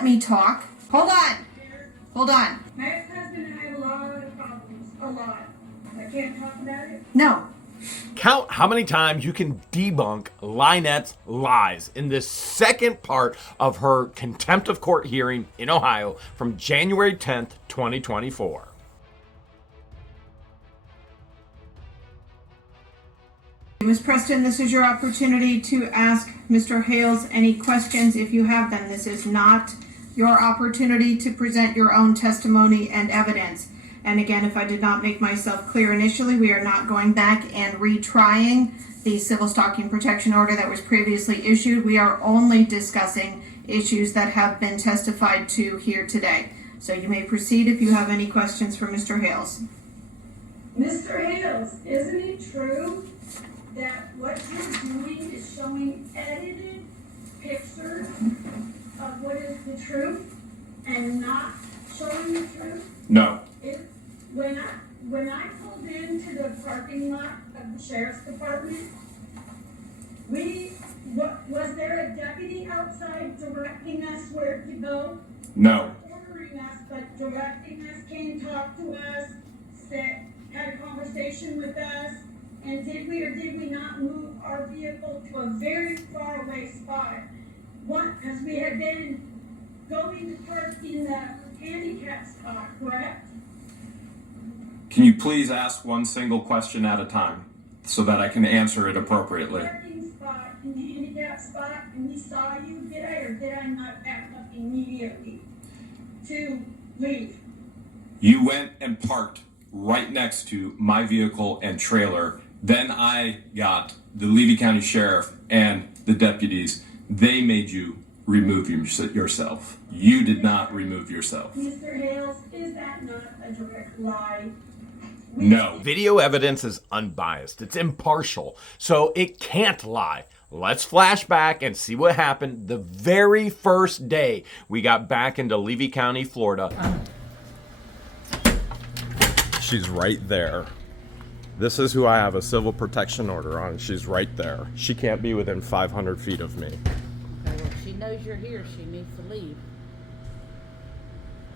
let me talk. Hold on. Hold on. My ex-husband and I have a lot of problems. A lot. I can't talk about it. No. Count how many times you can debunk LIEnette's lies in this second part of her contempt of court hearing in Ohio from January 10th, 2024. Ms. Preston, this is your opportunity to ask Mr. Hales any questions if you have them. This is not your opportunity to present your own testimony and evidence. And again, if I did not make myself clear initially, we are not going back and retrying the civil stalking protection order that was previously issued. We are only discussing issues that have been testified to here today. So you may proceed if you have any questions for Mr. Hales. Mr. Hales, isn't it true that what you're doing is showing edited pictures of what is the truth and not showing the truth? No. When I pulled into the parking lot of the sheriff's department, was there a deputy outside directing us where to go? No. Ordering us, but directing us, came talk to us, had a conversation with us, and did we or did we not move our vehicle to a very far away spot? Because we had been going to park in the handicap spot, correct? Can you please ask one single question at a time so that I can answer it appropriately? Parking spot, in the handicap spot, and we saw you, did I or did I not back up immediately to leave? You went and parked right next to my vehicle and trailer. Then I got the Levy County Sheriff and the deputies. They made you remove yourself. You did not remove yourself. Mr. Hales, is that not a direct lie? No. Video evidence is unbiased. It's impartial. So it can't lie. Let's flash back and see what happened the very first day we got back into Levy County, Florida. She's right there. This is who I have a civil protection order on. She's right there. She can't be within 500 feet of me. Okay, well, if she knows you're here, she needs to leave.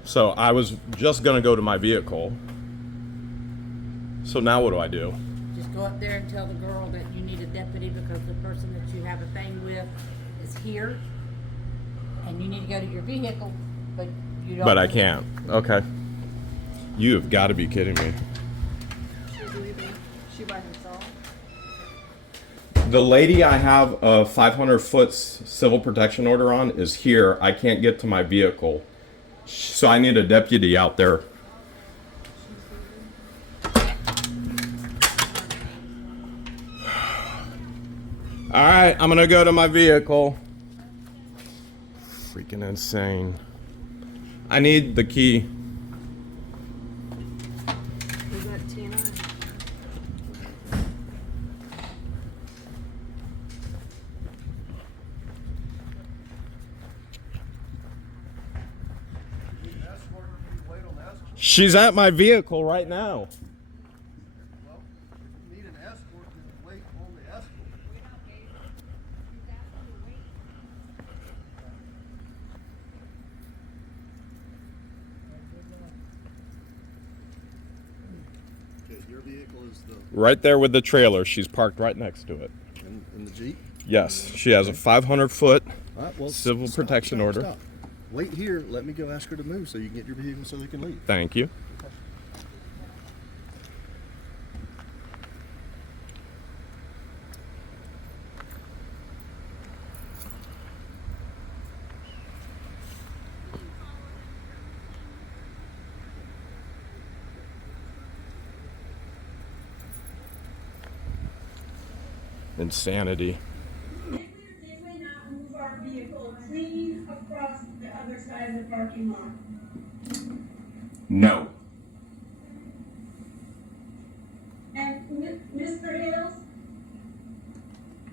So I was just gonna go to my vehicle. So now what do I do? Just go up there and tell the girl that you need a deputy because the person that you have a thing with is here, and you need to go to your vehicle, but you don't. But I can't. Okay. You have got to be kidding me. She's leaving. She by herself. The lady I have a 500-foot civil protection order on is here. I can't get to my vehicle. So I need a deputy out there. All right, I'm going to go to my vehicle. Freaking insane. I need the key. Is that Tina? She's at my vehicle right now. Well, if you need an escort, then wait on the escort. Okay, your vehicle is Right there with the trailer. She's parked right next to it. in the Jeep? Yes, she has a 500-foot All right, well, civil protection order. Stop. Wait here. Let me go ask her to move so you can get your vehicle so they can leave. Thank you. Insanity. Did we or did we not move our vehicle clean across the other side of the parking lot? No. And Mr. Hales,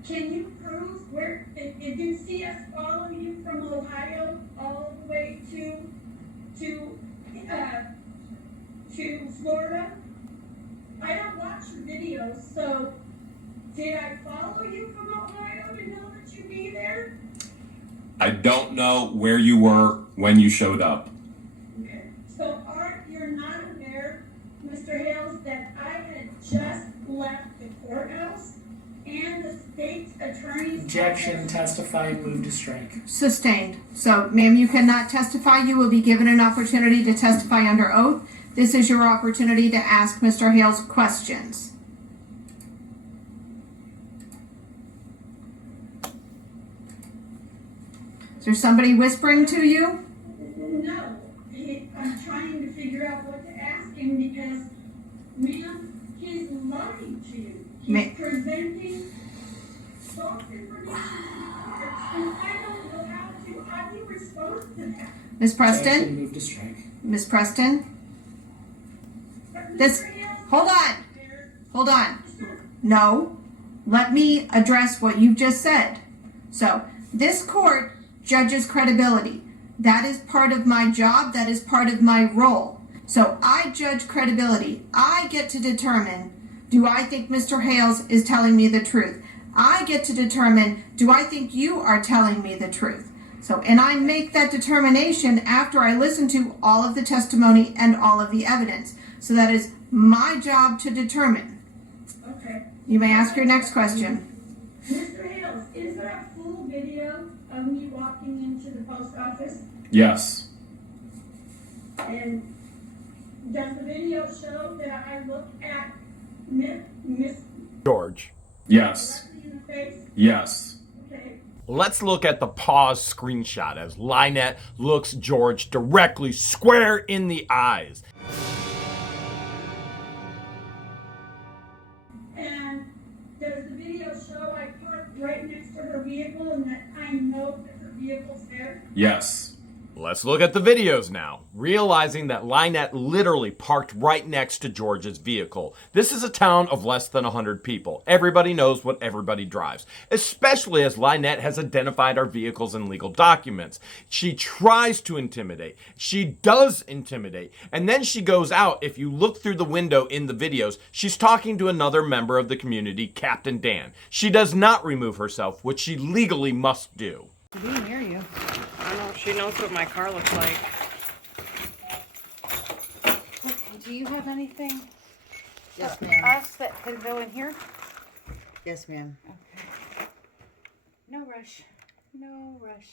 can you prove where, did you see us follow you from Ohio all the way to Florida? I don't watch your videos, so did I follow you from Ohio to know that you'd be there? I don't know where you were when you showed up. Okay. So you're not aware, Mr. Hales, that I had just left the courthouse and the state's attorney's Objection, office? testify, move to strike. Sustained. So, ma'am, you cannot testify. You will be given an opportunity to testify under oath. This is your opportunity to ask Mr. Hales questions. Is there somebody whispering to you? No. I'm trying to figure out what to ask him because, ma'am, he's lying to you. He's presenting false information and I don't know how do you respond to that? Ms. Objection, Preston? move to strike. Ms. Preston? But This- Mr. Hales, hold on. Hold on. No. Let me address what you've just said. So, this court judges credibility. That is part of my job. That is part of my role. So, I judge credibility. I get to determine, do I think Mr. Hales is telling me the truth? I get to determine, do I think you are telling me the truth? So, and I make that determination after I listen to all of the testimony and all of the evidence. So that is my job to determine. okay. You may ask your next question. Mr. Hales, is there a full video of me walking into the post office? Yes. And does the video show that I look at Miss George. Yes. directly in the face? Yes. Okay. Let's look at the pause screenshot as LIEnette looks George directly square in the eyes. And does the video show I parked right next to her vehicle and that I know that her vehicle's there? Yes. Let's look at the videos now, realizing that LIEnette literally parked right next to George's vehicle. This is a town of less than 100 people. Everybody knows what everybody drives, especially as LIEnette has identified our vehicles and legal documents. She tries to intimidate. She does intimidate. And then she goes out. If you look through the window in the videos, she's talking to another member of the community, Captain Dan. She does not remove herself, which she legally must do. She didn't hear you. I know, she knows what my car looks like. Okay, do you have anything Yes, for ma'am. us that can go in here? Yes, ma'am. Okay. No rush. No rush.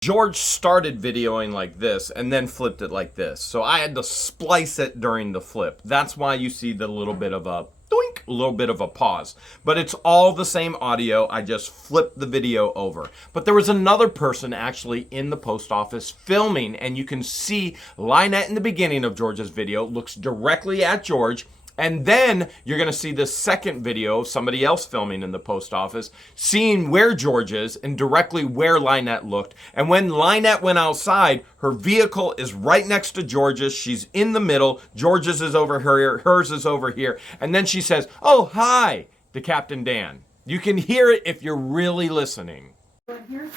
George started videoing like this and then flipped it like this. So I had to splice it during the flip. That's why you see the little bit of a doink, a little bit of a pause. But it's all the same audio. I just flipped the video over. But there was another person actually in the post office filming, and you can see LIEnette in the beginning of George's video looks directly at George. And then you're going to see this second video of somebody else filming in the post office, seeing where George is and directly where LIEnette looked. And when LIEnette went outside, her vehicle is right next to George's. She's in the middle. George's is over here. Hers is over here. And then she says, "Oh, hi," to Captain Dan. You can hear it if you're really listening. Go in here?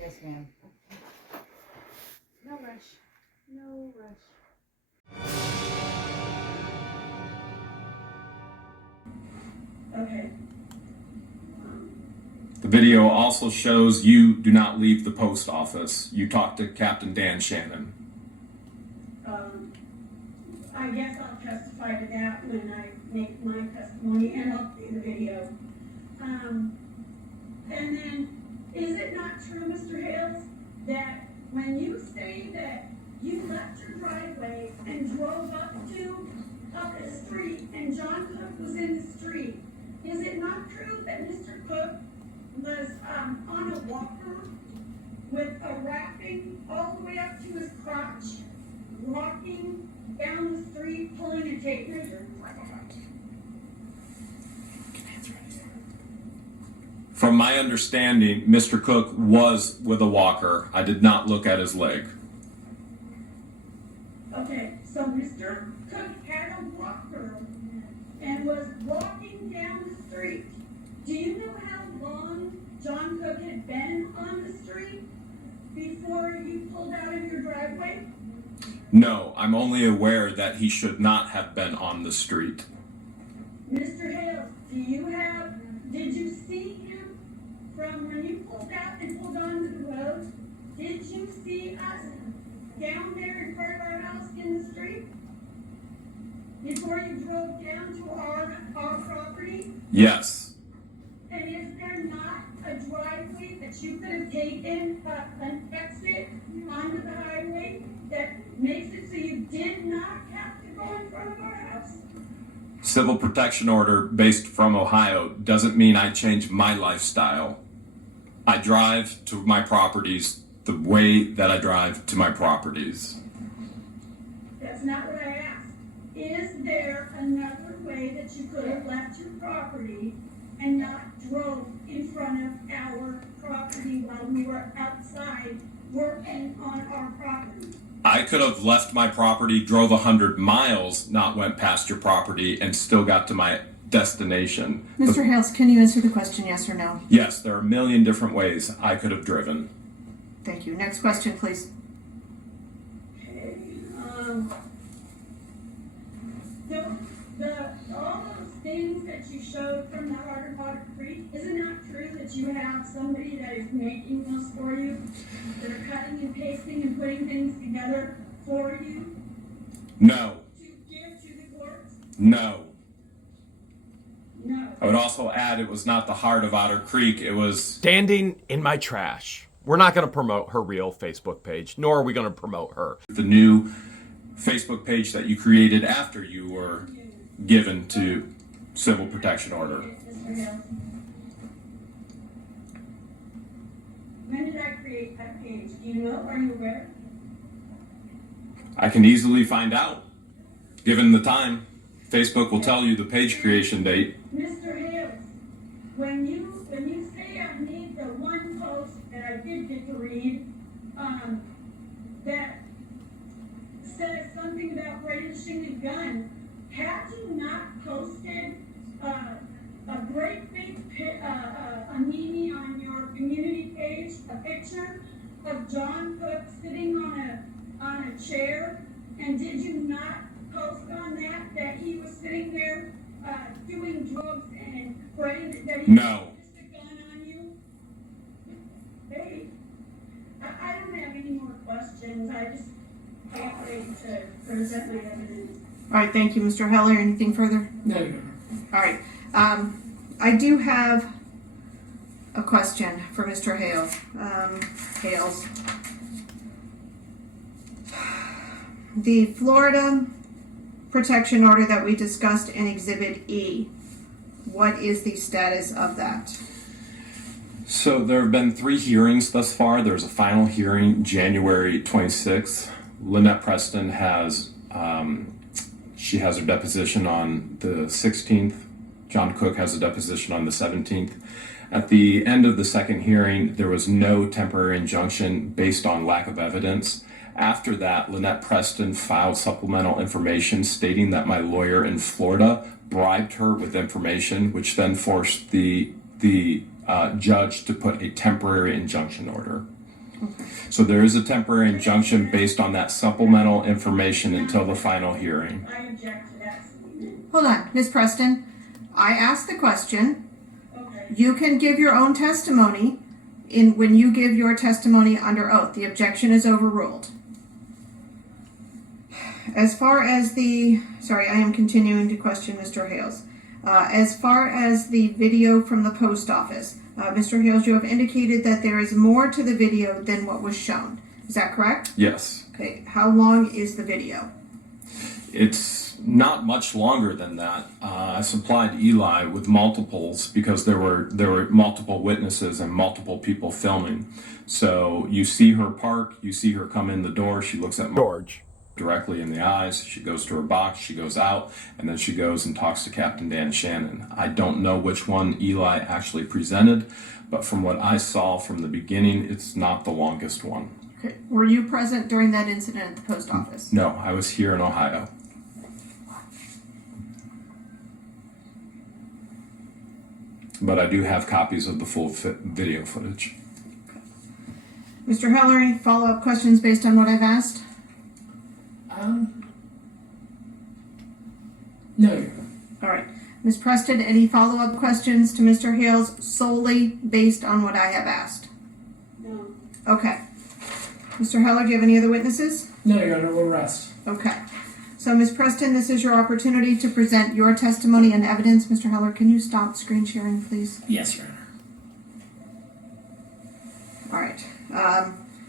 Yes, ma'am. No rush. No rush. Okay. The video also shows you do not leave the post office. You talk to Captain Dan Shannon. I guess I'll testify to that when I make my testimony and I'll see the video. And then, is it not true, Mr. Hales, that when you say that you left your driveway and drove up the street and John Cook was in the street, is it not true that Mr. Cook was on a walker with a wrapping all the way up to his crotch, walking down the street, pulling a tape measure? From my understanding, Mr. Cook was with a walker. I did not look at his leg. Okay, so Mr. Cook had a walker and was walking down the street. Do you know how long John Cook had been on the street before you pulled out of your driveway? No, I'm only aware that he should not have been on the street. Mr. Hales, did you see him from when you pulled out and pulled onto the road? Did you see us down there in front of our house in the street? Before you drove down to our property? Yes. And is there not a driveway that you could have taken an exit onto the highway that makes it so you did not have to go in front of our house? Civil protection order based from Ohio doesn't mean I change my lifestyle. I drive to my properties the way that I drive to my properties. That's not what I asked. Is there another way that you could have left your property and not drove in front of our property while we were outside working on our property? I could have left my property, drove 100 miles, not went past your property, and still got to my destination. Mr. Hales, can you answer the question, yes or no? Yes, there are a million different ways I could have driven. Thank you. Next question, please. Okay, all those things that you showed from the Heart of Otter Creek, isn't that true that you have somebody that is making those for you? That are cutting and pasting and putting things together for you No, to give to the courts? no. No. I would also add it was not the heart of Otter Creek, it was... Standing in my trash. We're not going to promote her real Facebook page, nor are we going to promote her. the new Facebook page that you created after you were given to civil protection order. Mr. Hill. When did I create that page? Do you know? Are you aware? I can easily find out, given the time. Facebook will tell you the page creation date. Mr. Hales, when you say I need the one post that I did get to read, that says something about brandishing a gun, had you not posted a great big a meme on your community page, a picture of John Cook sitting on a chair, and did you not post on that he was sitting there doing drugs and praying that he No. just a gun on you? Hey, I don't have any more questions. I just can't wait to present my evidence. All right, thank you, Mr. Heller. Anything further? No, Your Honor. All right. I do have a question for Mr. Hales. Hales. The Florida protection order that we discussed in Exhibit E, what is the status of that? So there have been 3 hearings thus far. There's a final hearing January 26th. LIEnette Preston has, she has her deposition on the 16th. John Cook has a deposition on the 17th. At the end of the second hearing, there was no temporary injunction based on lack of evidence. After that, LIEnette Preston filed supplemental information stating that my lawyer in Florida bribed her with information, which then forced the judge to put a temporary injunction order. Okay. So there is a temporary injunction based on that supplemental information until the final hearing. I object to that statement. Hold on, Ms. Preston. I asked the question. Okay. You can give your own testimony when you give your testimony under oath. The objection is overruled. As far as I am continuing to question Mr. Hales. As far as the video from the post office, Mr. Hales, you have indicated that there is more to the video than what was shown. Is that correct? Yes. Okay, how long is the video? It's not much longer than that. I supplied Eli with multiples because there were multiple witnesses and multiple people filming. So you see her park, you see her come in the door, she looks at George. directly in the eyes, she goes to her box, she goes out, and then she goes and talks to Captain Dan Shannon. I don't know which one Eli actually presented, but from what I saw from the beginning, it's not the longest one. Okay, were you present during that incident at the post office? No, I was here in Ohio. But I do have copies of the full video footage. Mr. Heller, any follow-up questions based on what I've asked? right. Ms. Preston, any follow-up questions to Mr. Hales solely based on what I have asked? No. Okay. Mr. Heller, do you have any other witnesses? No, Your Honor, we'll rest. Okay. So, Ms. Preston, this is your opportunity to present your testimony and evidence. Mr. Heller, can you stop screen sharing, please? Yes, Your Honor. All right.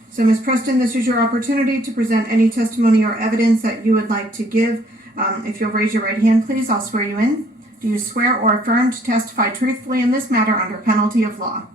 So, Ms. Preston, this is your opportunity to present any testimony or evidence that you would like to give. If you'll raise your right hand, please, I'll swear you in. Do you swear or affirm to testify truthfully in this matter under penalty of law?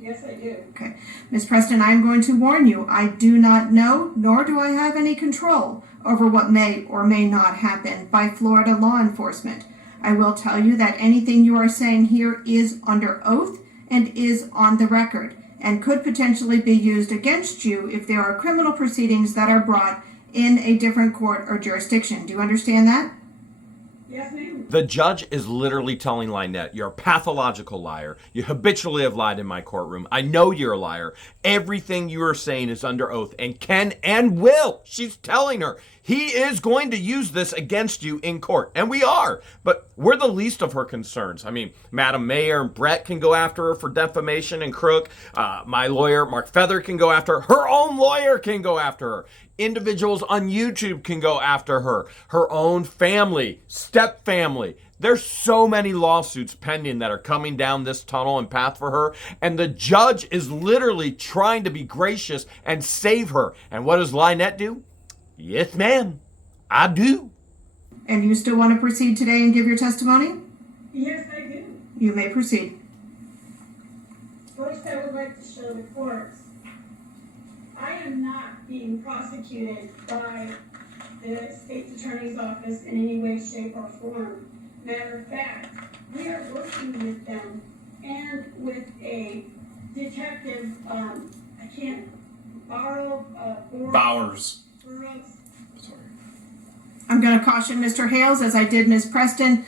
Yes, I do. Okay. Ms. Preston, I am going to warn you, I do not know, nor do I have any control over what may or may not happen by Florida law enforcement. I will tell you that anything you are saying here is under oath and is on the record, and could potentially be used against you if there are criminal proceedings that are brought in a different court or jurisdiction. Do you understand that? Yes, ma'am. The judge is literally telling LIEnette, you're a pathological liar. You habitually have lied in my courtroom. I know you're a liar. Everything you are saying is under oath and can and will. She's telling her he is going to use this against you in court. And we are. But we're the least of her concerns. I mean, Madam Mayor and Brett can go after her for defamation and crook. My lawyer, Mark Feather, can go after her. Her own lawyer can go after her. Individuals on YouTube can go after her. Her own family, step family. There's so many lawsuits pending that are coming down this tunnel and path for her. And the judge is literally trying to be gracious and save her. And what does LIEnette do? Yes, ma'am. I do. And you still want to proceed today and give your testimony? Yes, I do. You may proceed. First, I would like to show the courts I am not being prosecuted by the state's attorney's office in any way, shape, or form. Matter of fact, we are working with them and with a detective, I can't borrow, Bowers. Burroughs. Sorry. I'm going to caution Mr. Hales, as I did Ms. Preston.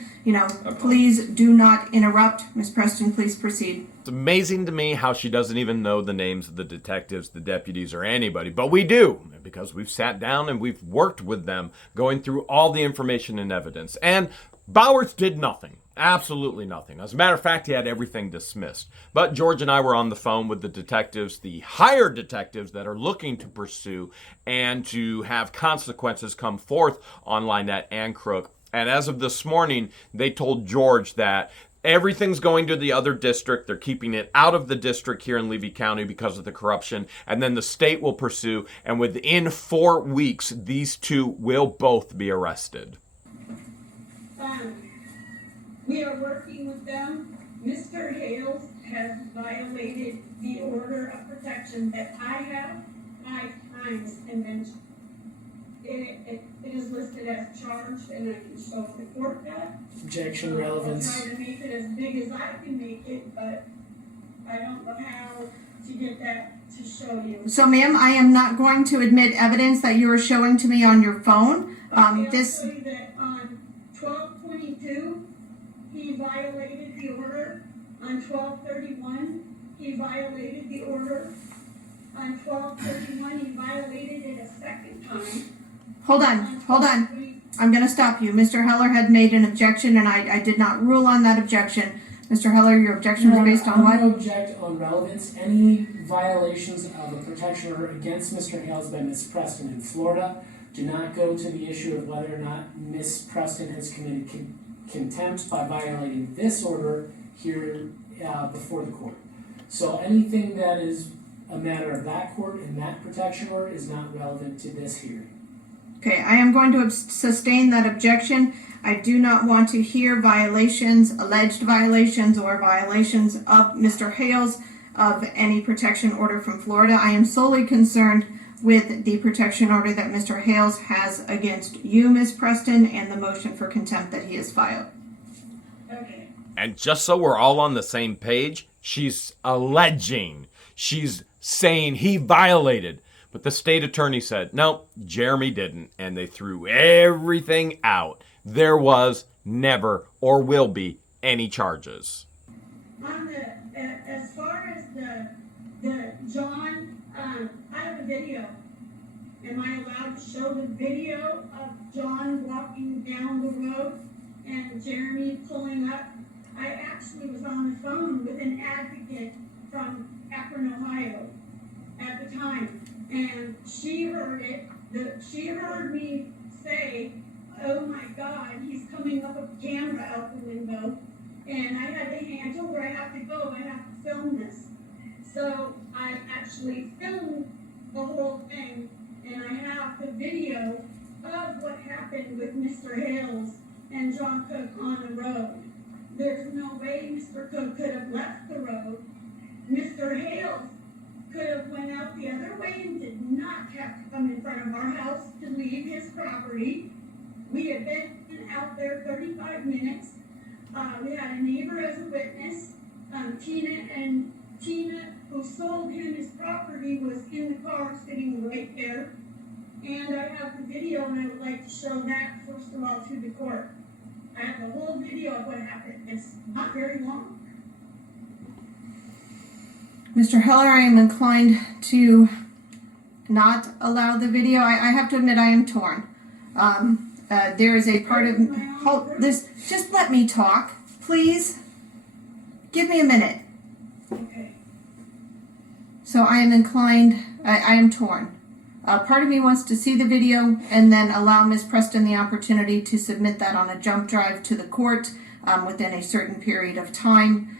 Please do not interrupt. Ms. Preston, please proceed. It's amazing to me how she doesn't even know the names of the detectives, the deputies, or anybody. But we do, because we've sat down and we've worked with them, going through all the information and evidence. And Bowers did nothing. Absolutely nothing. As a matter of fact, he had everything dismissed. But George and I were on the phone with the detectives, the hired detectives that are looking to pursue and to have consequences come forth on LIEnette and Crook. And as of this morning, they told George that everything's going to the other district. They're keeping it out of the district here in Levy County because of the corruption. And then the state will pursue. And within 4 weeks, these two will both be arrested. We are working with them. Mr. Hales has violated the order of protection that I have 5 times and mentioned. It is listed as charged, and I can show the court that. Objection, relevance. I'll try to make it as big as I can make it, but I don't know how to get that to show you. So, ma'am, I am not going to admit evidence that you are showing to me on your phone. I'll show you that on 12/22, he violated the order. On 12/31, he violated the order. On 12/31, he violated it a second time. Hold on. I'm going to stop you. Mr. Heller had made an objection, and I did not rule on that objection. Mr. Heller, your objection was based on what? I'm going to object on relevance. Any violations of a protection order against Mr. Hales by Ms. Preston in Florida do not go to the issue of whether or not Ms. Preston has committed contempt by violating this order here before the court. So anything that is a matter of that court and that protection order is not relevant to this hearing. Okay, I am going to sustain that objection. I do not want to hear violations, alleged violations, or violations of Mr. Hales of any protection order from Florida. I am solely concerned with the protection order that Mr. Hales has against you, Ms. Preston, and the motion for contempt that he has filed. Okay. And just so we're all on the same page, she's alleging. She's saying he violated. But the state attorney said, no, Jeremy didn't. And they threw everything out. There was never or will be any charges. On as far as the John, I have a video. Am I allowed to show the video of John walking down the road and Jeremy pulling up. I actually was on the phone with an advocate from Akron, Ohio at the time, and she heard it. She heard me say, "Oh my God, he's coming up a camera out the window," and I had to hand over. I have to go. I have to film this. So I actually filmed the whole thing, and I have the video of what happened with Mr. Hales and John Cook on the road. There's no way Mr. Cook could have left the road. Mr. Hales could have went out the other way and did not have to come in front of our house to leave his property. We had been out there 35 minutes. We had a neighbor as a witness. Tina, who sold him his property, was in the car sitting right there. And I have the video, and I would like to show that first of all to the court. I have the whole video of what happened. It's not very long. Mr. Heller, I am inclined to not allow the video. I have to admit I am torn. There is a part of this. Just let me talk, please. Give me a minute. Okay. So I am inclined. I am torn. Part of me wants to see the video and then allow Ms. Preston the opportunity to submit that on a jump drive to the court within a certain period of time.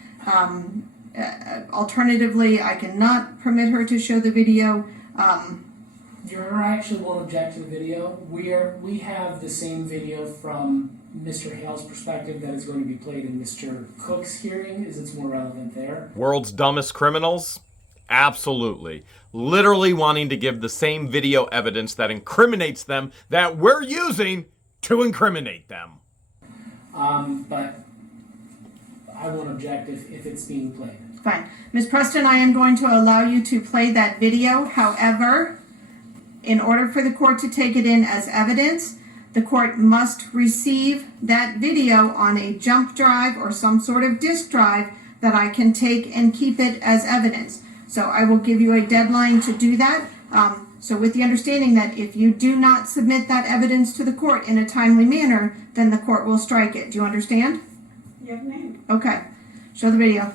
Alternatively, I cannot permit her to show the video. Your Honor, I actually won't object to the video. We have the same video from Mr. Hale's perspective that is going to be played in Mr. Cook's hearing, as it's more relevant there. World's dumbest criminals? Absolutely. Literally wanting to give the same video evidence that incriminates them that we're using to incriminate them. But I won't object if it's being played. Fine. Ms. Preston, I am going to allow you to play that video. However, in order for the court to take it in as evidence, the court must receive that video on a jump drive or some sort of disk drive that I can take and keep it as evidence. So I will give you a deadline to do that. So with the understanding that if you do not submit that evidence to the court in a timely manner, then the court will strike it. Do you understand? Yes, ma'am. Okay. Show the video.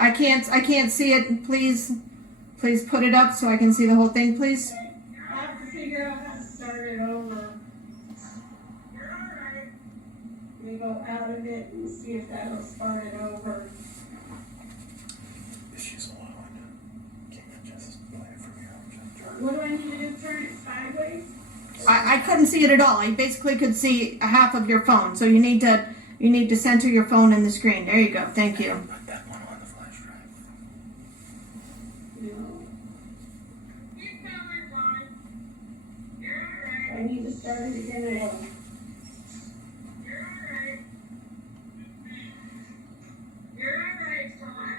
I can't see it. Please put it up so I can see the whole thing, please. I have to figure out how to start it over. You're alright. Let me go out of it and see if that'll start it over. If she's allowing it, can you just play it from your own jump drive? What do I need to do? Turn it sideways? I couldn't see it at all. I basically could see a half of your phone. So you need to center your phone in the screen. There you go. Thank you. Put that one on the flash drive. No. Keep going, Ron. You're alright. I need to start it again. You're alright. You're alright, Ron.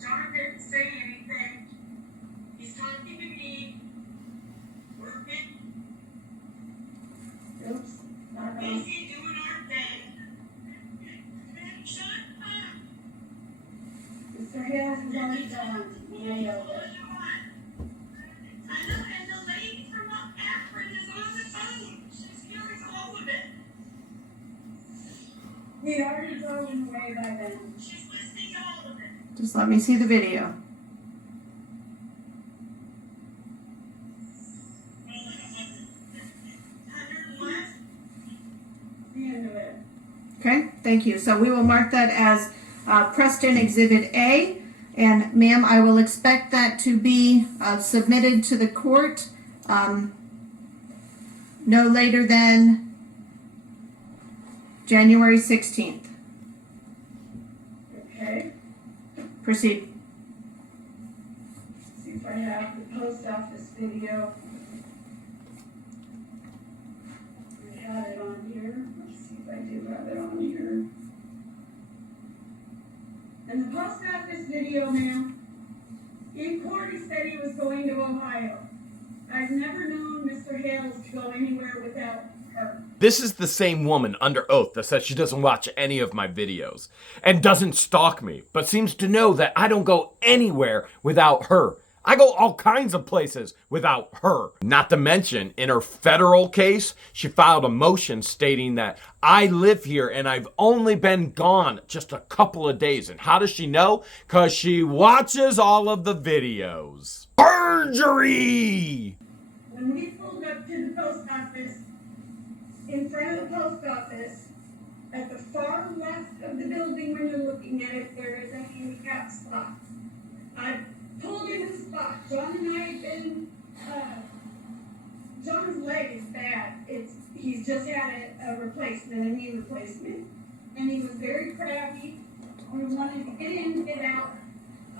John didn't say anything. He's talking to me. Working. Oops. Busy doing our thing. Shut up. Mr. Hales is already gone. Yeah. I know, and the lady from Akron is on the phone. She's hearing all of it. He already drove him away by then. She's listening to all of it. Just let me see the video. The end of it. Okay, thank you. So we will mark that as Preston Exhibit A. And ma'am, I will expect that to be submitted to the court no later than January 16th. Okay. Proceed. See if I have the post office video. I had it on here. Let's see if I do have it on here. And the post office video, ma'am, in court he said he was going to Ohio. I've never known go anywhere without her. This is the same woman under oath that says she doesn't watch any of my videos and doesn't stalk me, but seems to know that I don't go anywhere without her. I go all kinds of places without her. Not to mention, in her federal case, she filed a motion stating that I live here and I've only been gone just a couple of days. And how does she know? Because she watches all of the videos. Perjury! When we pulled up to the post office, in front of the post office, at the far left of the building when you're looking at it, there is a handicap spot. I pulled in the spot. John and I had been, John's leg is bad. He's just had a replacement, a knee replacement. And he was very crabby. We wanted to get in, get out.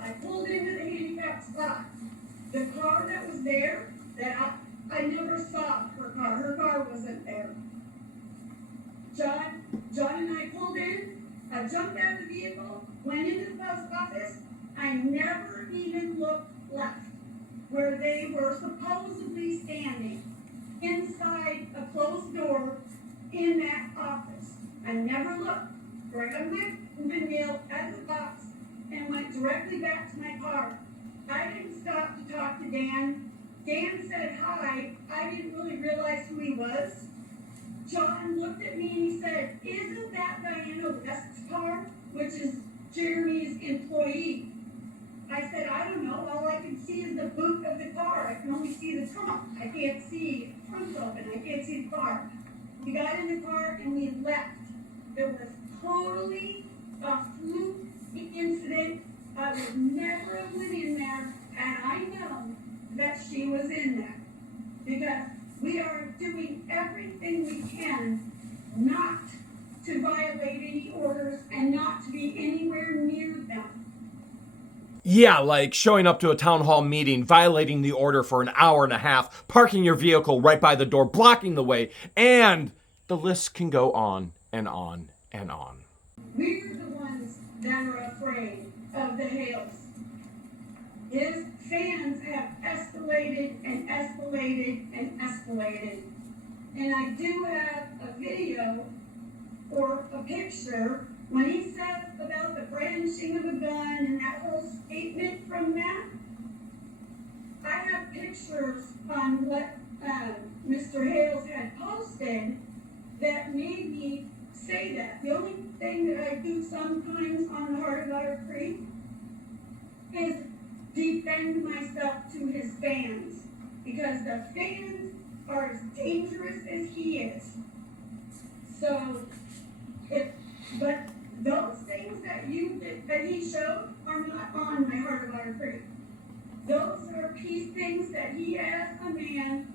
I pulled into the handicap spot. The car that was there, that I never saw her car wasn't there. John and I pulled in, I jumped out of the vehicle, went into the post office. I never even looked left, where they were supposedly standing inside a closed door in that office. I never looked. Grabbed my mail out of the box and went directly back to my car. I didn't stop to talk to Dan. Dan said hi. I didn't really realize who he was. John looked at me and he said, "Isn't that Diana West's car?" Which is Jeremy's employee. I said, "I don't know. All I can see is the boot of the car. I can only see the trunk. I can't see the trunk open. I can't see the car." We got in the car and we left. It was totally a fluke incident. I would never have went in there, and I know that she was in there. Because we are doing everything we can not to violate any orders and not to be anywhere near them. Yeah, like showing up to a town hall meeting, violating the order for an hour and a half, parking your vehicle right by the door, blocking the way, and the list can go on and on and on. We're the ones that are afraid of the Hales. His fans have escalated and escalated and escalated. And I do have a video or a picture when he says about the brandishing of a gun and that whole statement from that. I have pictures on what Mr. Hales had posted that made me say that. The only thing that I do sometimes on the Heart of Otter Creek is defend myself to his fans, because the fans are as dangerous as he is. So, but those things that he showed are not on my Heart of Otter Creek. Those are things that he has a man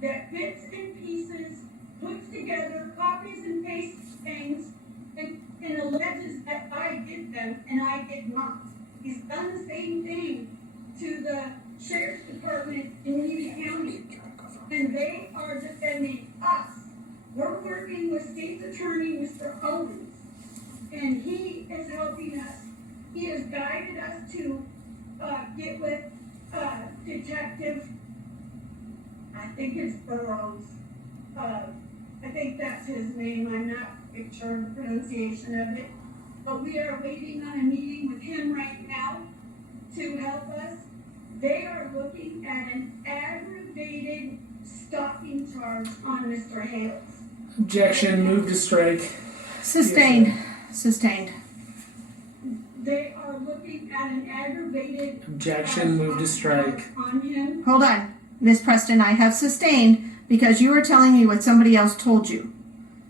that bits and pieces, puts together, copies and pastes things, and alleges that I did them, and I did not. He's done the same thing to the Sheriff's Department in Levy County, and they are defending us. We're working with State's Attorney, Mr. Owens, and he is helping us. He has guided us to get with Detective, I think it's Burroughs. I think that's his name. I'm not sure of the pronunciation of it. But we are waiting on a meeting with him right now to help us. They are looking at an aggravated stalking charge on Mr. Hales. Objection, move to strike. Sustained. Sustained. They are looking at an aggravated Objection, move to strike. on him. Hold on. Ms. Preston, I have sustained because you are telling me what somebody else told you.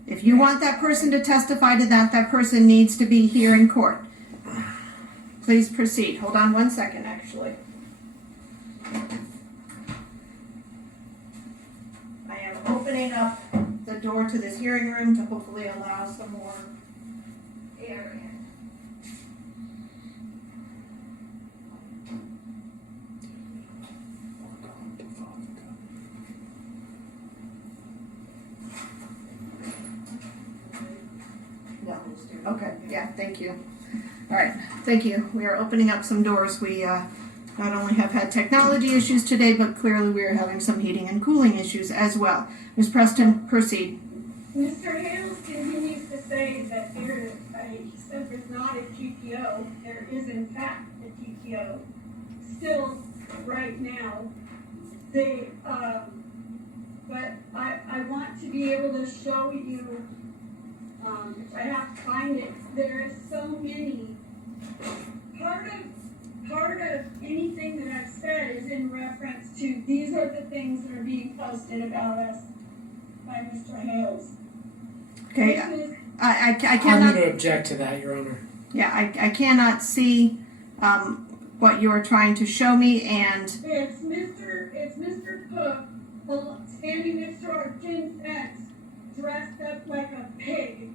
If you want that person to testify to that, that person needs to be here in court. Please proceed. Hold on 1 second, actually. I am opening up the door to this hearing room to hopefully allow some more air in. No. Okay, yeah, thank you. All right, thank you. We are opening up some doors. We not only have had technology issues today, but clearly we are having some heating and cooling issues as well. Ms. Preston, proceed. Mr. Hales continues to say that he said there's not a TPO. There is in fact a TPO. Still, right now, but I want to be able to show you, if I have to find it, there is so many. Part of anything that I've said is in reference to, these are the things that are being posted about us by Mr. Hales. Okay, I I'm cannot, going to object to that, Your Honor. yeah, I cannot see, what you are trying to show me, and It's Mr. Cook standing next to our tin fence, dressed up like a pig.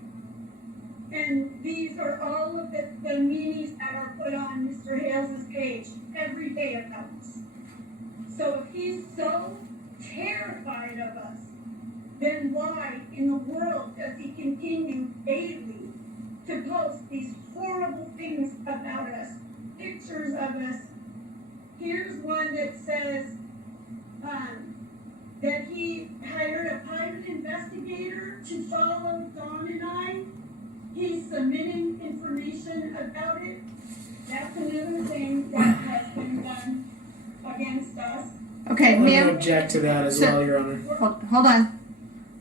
And these are all of the memes that are put on Mr. Hales' page every day about us. So if he's so terrified of us, then why in the world does he continue daily to post these horrible things about us, pictures of us? Here's one that says that he hired a private investigator to follow Dawn and I. He's submitting information about it. That's another thing that has been done against us. okay, I'm going to ma'am, object to that as So- well, Your Honor. hold on.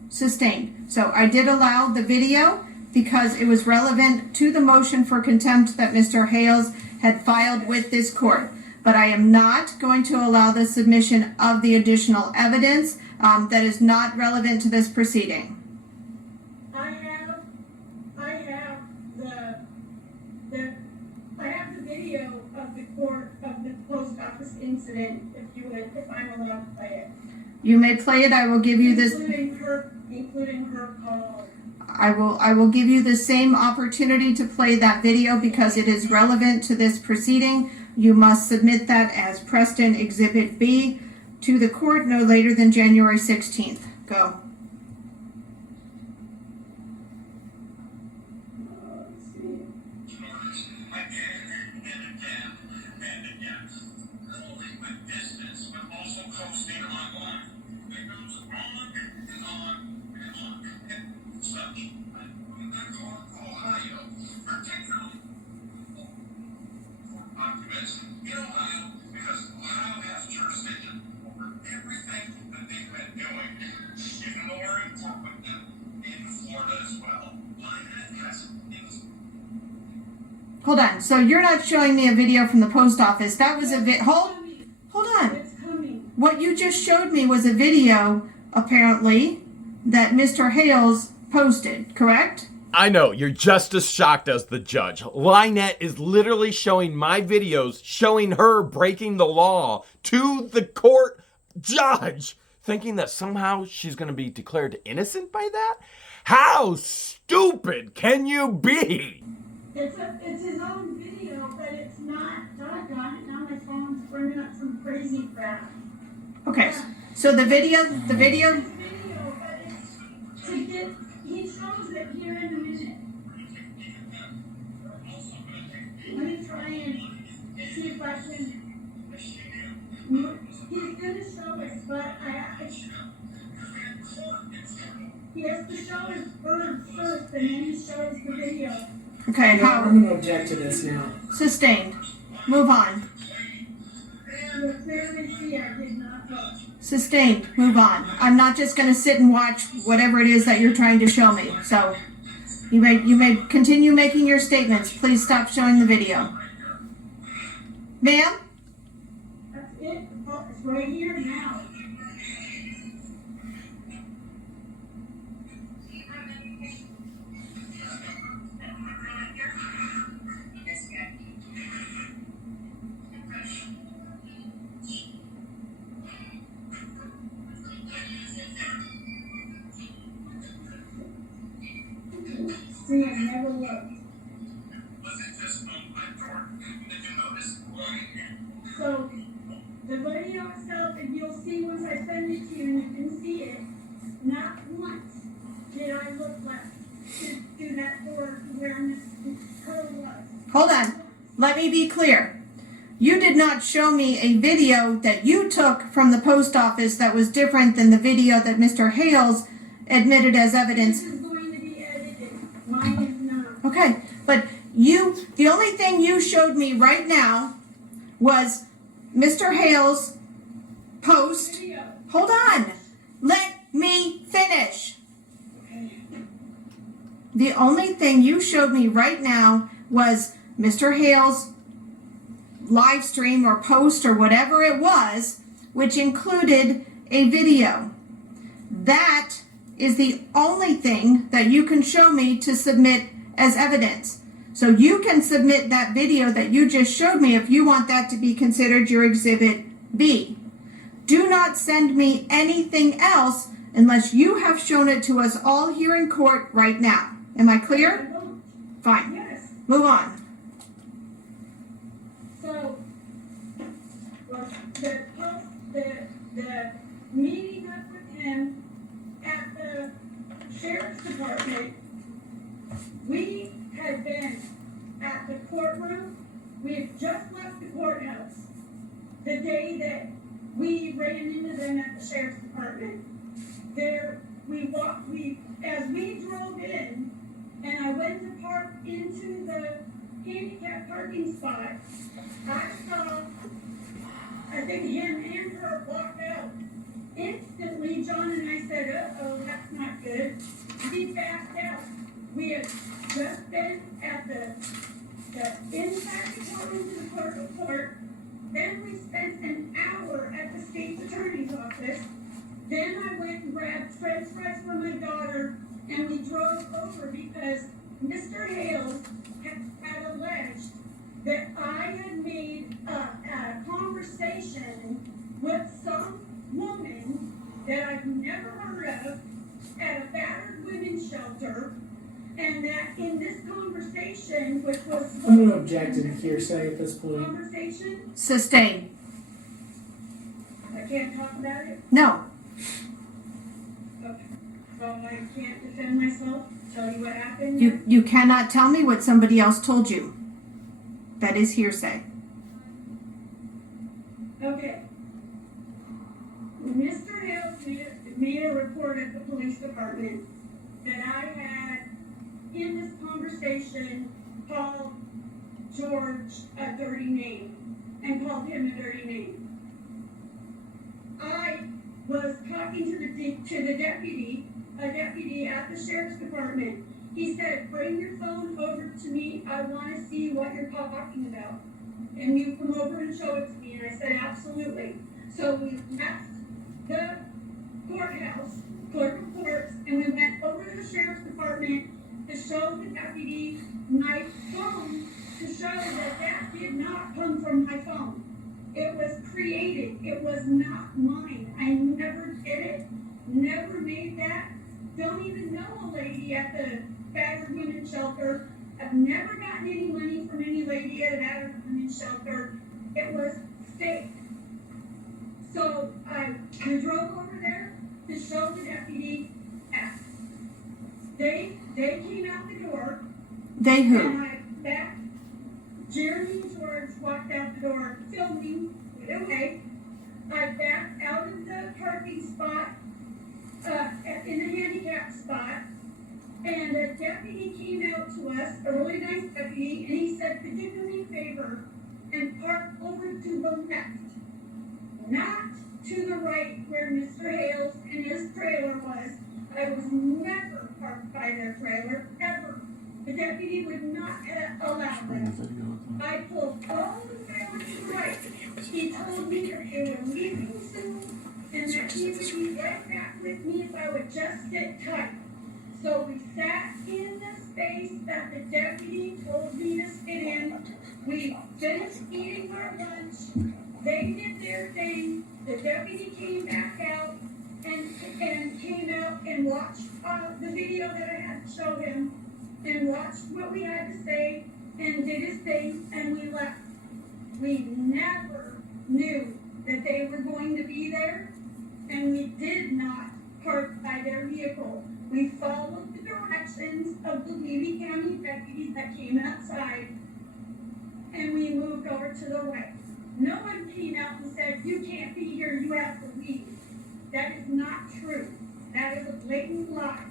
Sustained. So I did allow the video because it was relevant to the motion for contempt that Mr. Hales had filed with this court. But I am not going to allow the submission of the additional evidence that is not relevant to this proceeding. I have the video of the post office incident, if I'm allowed to play it. You may play it. I will give you this. Including her call. I will give you the same opportunity to play that video because it is relevant to this proceeding. You must submit that as Preston Exhibit B to the court no later than January 16th. Go. Documents in Ohio because Ohio has jurisdiction over everything that they've been doing. You can lower and work with them in Florida as well. LIEnette has Hold on. So you're not showing me a video from the post office. That was a hold on. It's coming. What you just showed me was a video, apparently, that Mr. Hales posted, correct? I know, you're just as shocked as the judge. LIEnette is literally showing my videos, showing her breaking the law to the court judge, thinking that somehow she's going to be declared innocent by that? How stupid can you be? It's his own video, but it's not. Doggone it! Now my phone's bringing up some crazy crap. Okay. So the video. It's video, but it's to get. He shows it here in a minute. Let me try and see if I can. He's gonna show it, but he has to show his bird first, and then he shows the video. Okay. I'm going to object to this now. Sustained. Move on. You'll clearly see I did not look. Sustained. Move on. I'm not just going to sit and watch whatever it is that you're trying to show me. So you may continue making your statements. Please stop showing the video. Ma'am? That's it. It's right here now. See, I never looked. Was it just on my door? Did you notice? So, the video itself, and you'll see once I send it to you, and you can see it, not once did I look left to that door where Miss Curl was. Hold on. Let me be clear. you did not show me a video that you took from the post office that was different than the video that Mr. Hales admitted as evidence. This is going to be edited. Mine is not. Okay, but the only thing you showed me right now was Mr. Hales' post. Video. Hold on. Let me finish. The only thing you showed me right now was Mr. Hale's live stream or post or whatever it was, which included a video. That is the only thing that you can show me to submit as evidence. So you can submit that video that you just showed me if you want that to be considered your Exhibit B. Do not send me anything else unless you have shown it to us all here in court right now. Am I clear? I won't. Fine. Yes. Move on. So, well, the meeting up with him at the sheriff's department, we had been at the courtroom. We had just left the courthouse the day that we ran into them at the sheriff's department. There, as we drove in, and I went to park into the handicap parking spot, I saw, I think him and her walk out. Instantly, John and I said, uh-oh, that's not good. We backed out. We had just been at the inside the courtroom to the clerk of court. Then we spent an hour at the state's attorney's office. Then I went and grabbed French fries for my daughter, and we drove over because Mr. Hales had alleged that I had made a conversation with some woman that I've never heard of at a battered women's shelter, and that in this conversation, which was I'm going to object to the hearsay at this point. conversation, Sustain. I can't talk about it. No. Okay. So I can't defend myself. Tell you what happened. You cannot tell me what somebody else told you. That is hearsay. Okay. Mr. Hales made a report at the police department that I had, in this conversation, called George a dirty name and called him a dirty name. I was talking to the deputy, a deputy at the sheriff's department. He said, bring your phone over to me. I want to see what you're talking about. And you come over and show it to me. And I said, absolutely. So we left the courthouse, clerk of courts, and we went over to the sheriff's department to show the deputy my phone to show that that did not come from my phone. It was created. It was not mine. I never did it. Never made that. Don't even know a lady at the battered women's shelter. I've never gotten any money from any lady at a battered women's shelter. It was fake. So we drove over there to show the deputy that. They came out the door. They who? And Jeremy and George walked out the door, filming, okay. I backed out of the parking spot, in the handicap spot, and a deputy came out to us, a really nice deputy, and he said, could you do me a favor and park over to the left, not to the right where Mr. Hales and his trailer was. I was never parked by their trailer, ever. The deputy would not allow that. I pulled all the way over to the right. He told me that they were leaving soon and that he would be right back with me if I would just sit tight. So we sat in the space that the deputy told me to sit in. We finished eating our lunch. They did their thing. The deputy came back out and came out and watched the video that I had to show him and watched what we had to say and did his thing, and we left. We never knew that they were going to be there, and we did not park by their vehicle. We followed the directions of the Levy County deputies that came outside, and we moved over to the right. No one came out and said, you can't be here, you have to leave. That is not true. That is a blatant lie.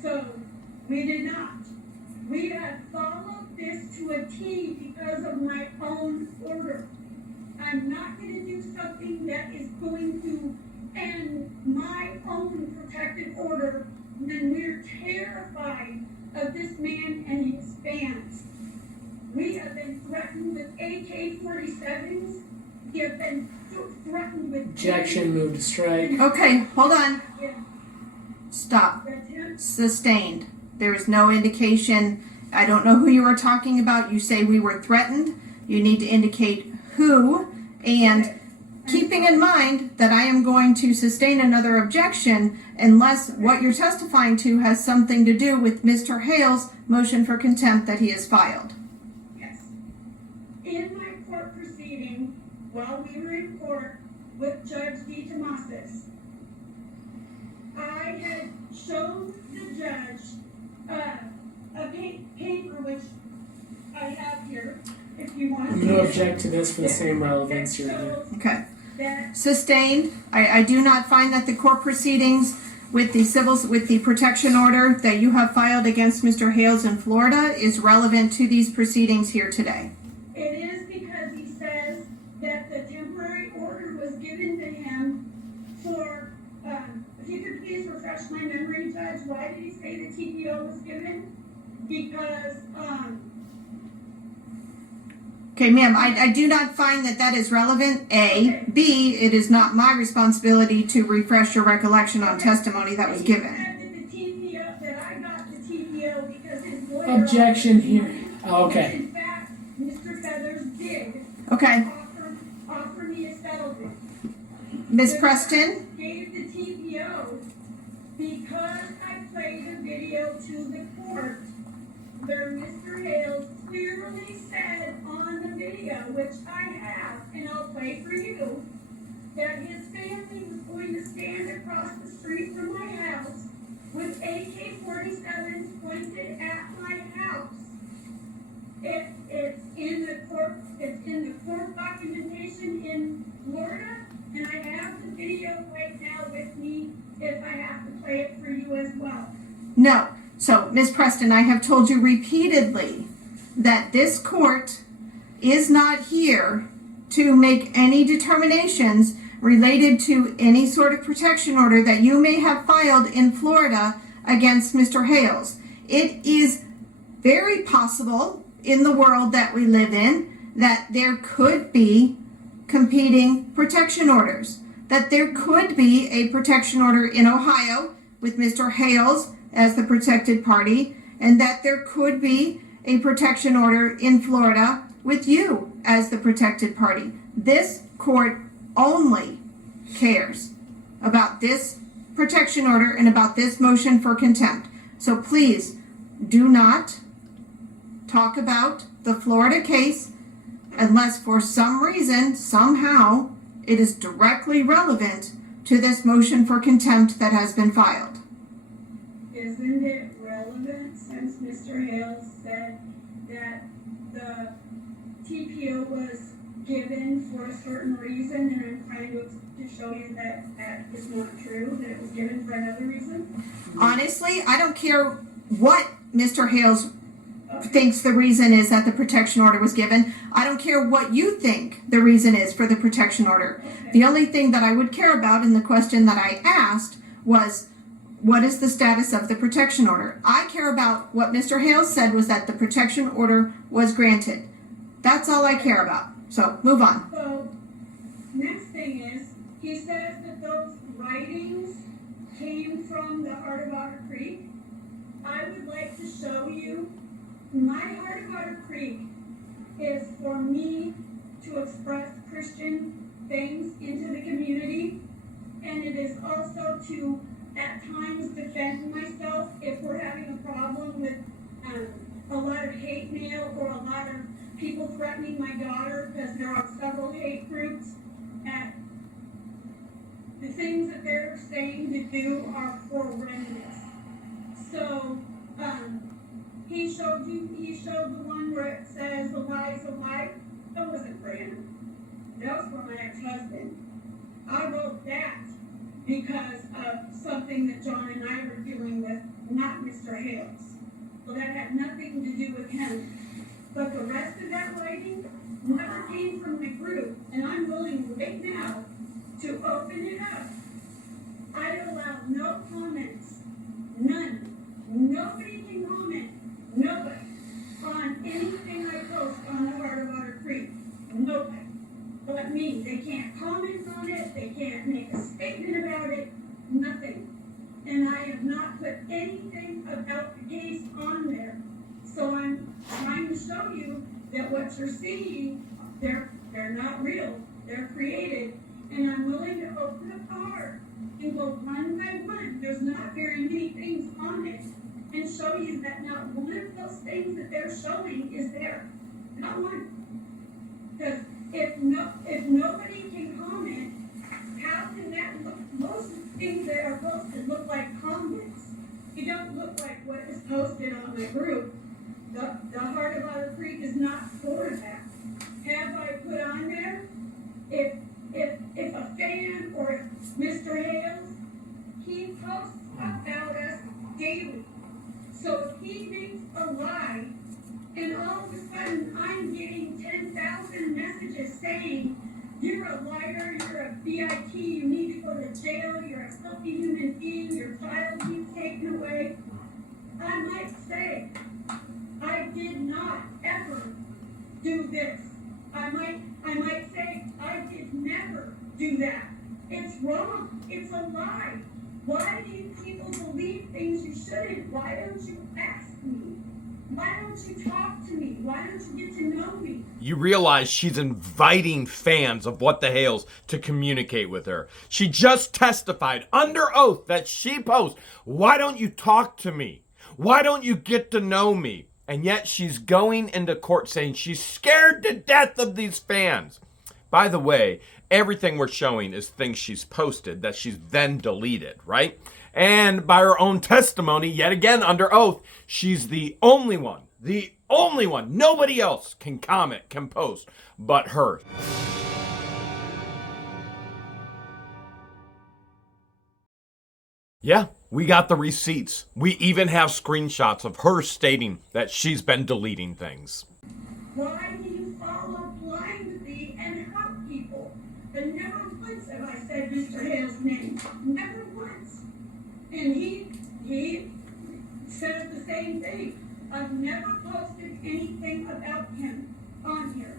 So, we did not. We have followed this to a T because of my own order. I'm not going to do something that is going to end my own protected order when we're terrified of this man and his fans. We have been threatened with AK-47s. We have been threatened with... Objection, move to strike. Okay, hold on. Stop. Sustained. There is no indication. I don't know who you are talking about. You say we were threatened. You need to indicate who. And keeping in mind that I am going to sustain another objection unless what you're testifying to has something to do with Mr. Hale's motion for contempt that he has filed. Yes. In my court proceeding, while we were in court with Judge D. Tomasis, I had shown the judge a paper which I have here, if you want. I'm going to object to this for the same relevance, Your Honor. Okay. Sustained. I do not find that the court proceedings with the protection order that you have filed against Mr. Hales in Florida is relevant to these proceedings here today. It is because he says that the temporary order was given to him for, if you could please refresh my memory, Judge, why did he say the TPO was given? Because, Okay, ma'am, I do not find that that is relevant, A. Okay. B, it is not my responsibility to refresh your recollection on testimony that was he given. said that the TPO, that I got the TPO because his lawyer... Objection here. Okay. In fact, Mr. Feathers did Okay, offer me a settlement. Ms. Preston? Gave the TPO because I played a video to the court where Mr. Hales clearly said on the video, which I have, and I'll play for you, that his family was going to stand across the street from my house with AK-47s pointed at my house. It's in the court documentation in Florida, and I have the video right now with me if I have to play it for you as well. No. So, Ms. Preston, I have told you repeatedly that this court is not here to make any determinations related to any sort of protection order that you may have filed in Florida against Mr. Hales. It is very possible in the world that we live in that there could be competing protection orders, that there could be a protection order in Ohio with Mr. Hales as the protected party, and that there could be a protection order in Florida with you as the protected party. This court only cares about this protection order and about this motion for contempt. So please do not talk about the Florida case unless for some reason, somehow, it is directly relevant to this motion for contempt that has been filed. Isn't it relevant since Mr. Hales said that the TPO was given for a certain reason, and I'm trying to show you that that is not true, that it was given for another reason? Honestly, I don't care what Mr. Hales thinks the reason is that the protection order was given. I don't care what you think the reason is for the protection order. Okay. The only thing that I would care about in the question that I asked was, what is the status of the protection order? I care about what Mr. Hales said was that the protection order was granted. That's all I care about. So, move on. So, next thing is, he says that those writings came from the Heart of Otter Creek. I would like to show you, my Heart of Otter Creek is for me to express Christian things into the community, and it is also to at times defend myself if we're having a problem with a lot of hate mail or a lot of people threatening my daughter, because there are several hate groups, and the things that they're saying to do are horrendous. So he showed the one where it says a lie is a lie. That wasn't for him. That was for my ex-husband. I wrote that because of something that John and I were dealing with, not Mr. Hales. Well, that had nothing to do with him. But the rest of that writing never came from the group, and I'm willing right now to open it up. I allow no comments, none. Nobody can comment, nobody, on anything I post on the Heart of Otter Creek. Nobody. But me, they can't comment on it, they can't make a statement about it, nothing. And I have not put anything about the case on there. So I'm trying to show you that what you're seeing, they're not real, they're created. And I'm willing to open up the heart and go one by one. There's not very many things on it, and show you that not one of those things that they're showing is there. Not one. Because if nobody can comment, how can that look? Most things that are posted look like comments. They don't look like what is posted on the group. The Heart of Otter Creek is not for that. Have I put on there? If a fan or if Mr. Hales, he posts about us daily. So if he makes a lie, and all of a sudden I'm getting 10,000 messages saying, you're a liar, you're a BIT, you need to go to jail, you're a filthy human being, your child needs taken away, I might say, I did not ever do this. I might say, I did never do that. It's wrong. It's a lie. Why do you people believe things you shouldn't? Why don't you ask me? Why don't you talk to me? Why don't you get to know me? You realize she's inviting fans of What the Hales to communicate with her. She just testified under oath that she posts, why don't you talk to me? Why don't you get to know me? And yet she's going into court saying she's scared to death of these fans. By the way, everything we're showing is things she's posted that she's then deleted, right? And by her own testimony, yet again under oath, she's the only one, nobody else can comment, can post, but her. Yeah, we got the receipts. We even have screenshots of her stating that she's been deleting things. Why do you follow blindly and hurt people? And never once have I said Mr. Hale's name. Never once. And he says the same thing. I've never posted anything about him on here.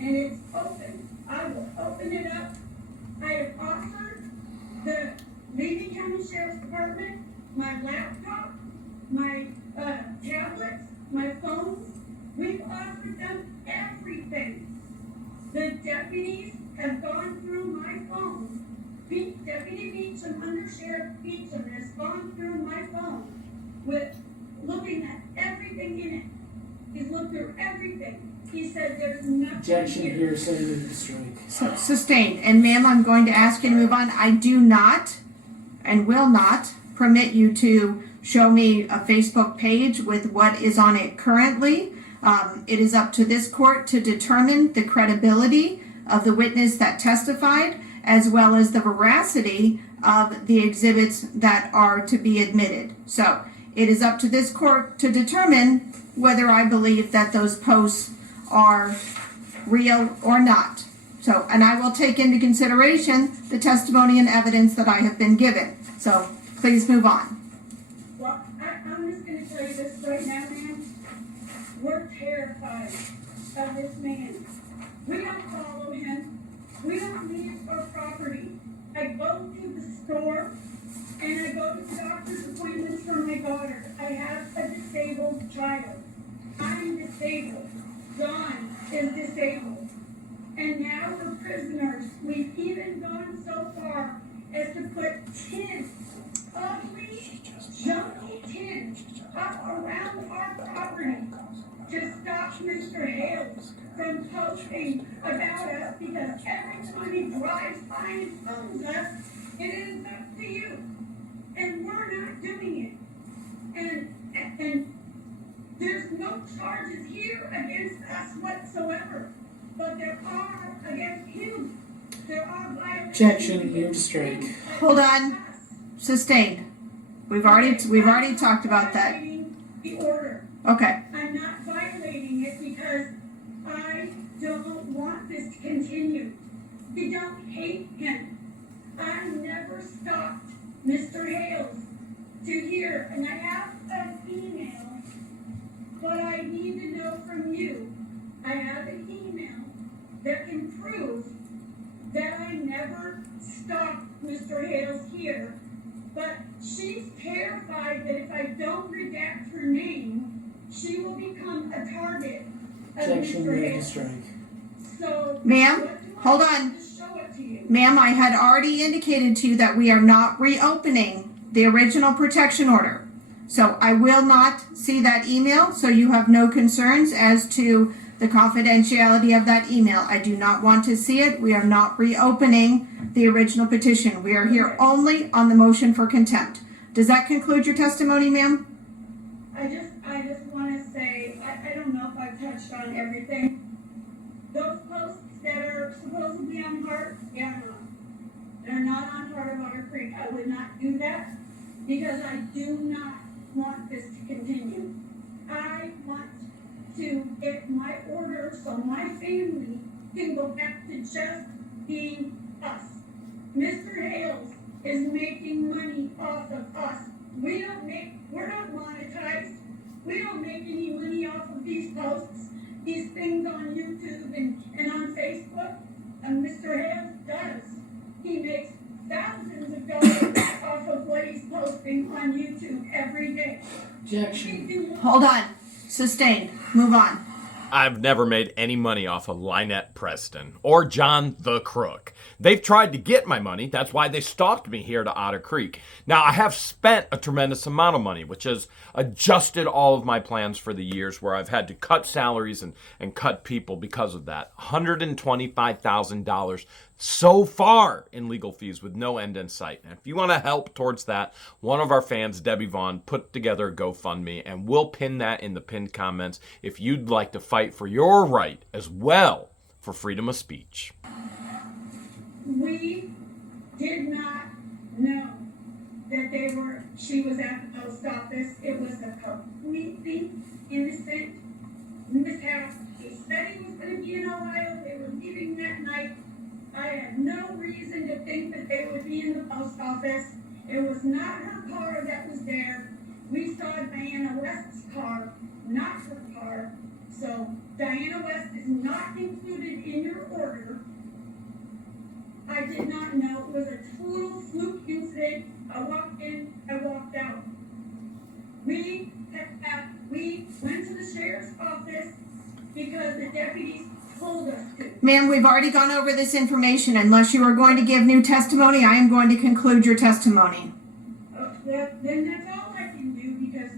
And it's open. I will open it up. I have offered the Levy County Sheriff's Department my laptop, my tablets, my phones. We've offered them everything. The deputies have gone through my phone. Deputy Beecham, Under Sheriff Beecham, has gone through my phone with looking at everything in it. He's looked through everything. He said there's nothing Objection here. here, Senator Strike. Sustained. And ma'am, I'm going to ask you to move on. I do not and will not permit you to show me a Facebook page with what is on it currently. It is up to this court to determine the credibility of the witness that testified, as well as the veracity of the exhibits that are to be admitted. So it is up to this court to determine whether I believe that those posts are real or not. So, and I will take into consideration the testimony and evidence that I have been given. So please move on. Well, I'm just going to tell you this right now, man. We're terrified of this man. We don't follow him. We don't leave our property. I go to the store and I go to doctor's appointments for my daughter. I have a disabled child. I'm disabled. John is disabled. And now we're prisoners. We've even gone so far as to put tents, ugly, junky tents, up around our property to stop Mr. Hales from posting about us, because every time he drives by and phones us, it is up to you. And we're not doing it. And there's no charges here against us whatsoever. but there are against him. There are violations. Objection, move to strike. Hold on. Sustained. We've already talked about that. Violating the order. Okay. I'm not violating it because I don't want this to continue. We don't hate him. I never stopped Mr. Hales to hear, and I have an email, but I need to know from you. I have an email that can prove that I never stopped Mr. Hales here, but she's terrified that if I don't redact her name, she will become a target of Objection, Mr. move to Hales. strike. So, Ma'am, what do I hold do on. to show it to you? Ma'am, I had already indicated to you that we are not reopening the original protection order. So I will not see that email, so you have no concerns as to the confidentiality of that email. I do not want to see it. We are not reopening the original petition. We are here only on the motion for contempt. Does that conclude your testimony, ma'am? I just want to say, I don't know if I've touched on everything. Those posts that are supposedly on Heart, they're not on Heart of Otter Creek. I would not do that because I do not want this to continue. I want to get my order so my family can go back to just being us. Mr. Hales is making money off of us. We're not monetized. We don't make any money off of these posts, these things on YouTube and on Facebook. And Mr. Hales does. He makes thousands of dollars off of what he's posting on YouTube every day. Objection. Hold on. Sustained. Move on. I've never made any money off of LIEnette Preston or John the Crook. They've tried to get my money. That's why they stalked me here to Otter Creek. Now, I have spent a tremendous amount of money, which has adjusted all of my plans for the years where I've had to cut salaries and cut people because of that. $125,000 so far in legal fees with no end in sight. And if you want to help towards that, one of our fans, Debbie Vaughn, put together a GoFundMe, and we'll pin that in the pinned comments if you'd like to fight for your right as well for freedom of speech. We did not know that she was at the post office. It was a completely innocent mishap. He said he was going to be in Ohio. They were leaving that night. I had no reason to think that they would be in the post office. It was not her car that was there. We saw Diana West's car, not her car. So Diana West is not included in your order. I did not know. It was a total fluke incident. I walked in, I walked out. We went to the sheriff's office because the deputies told us to. Ma'am, we've already gone over this information. Unless you are going to give new testimony, I am going to conclude your testimony. Then that's all I can do because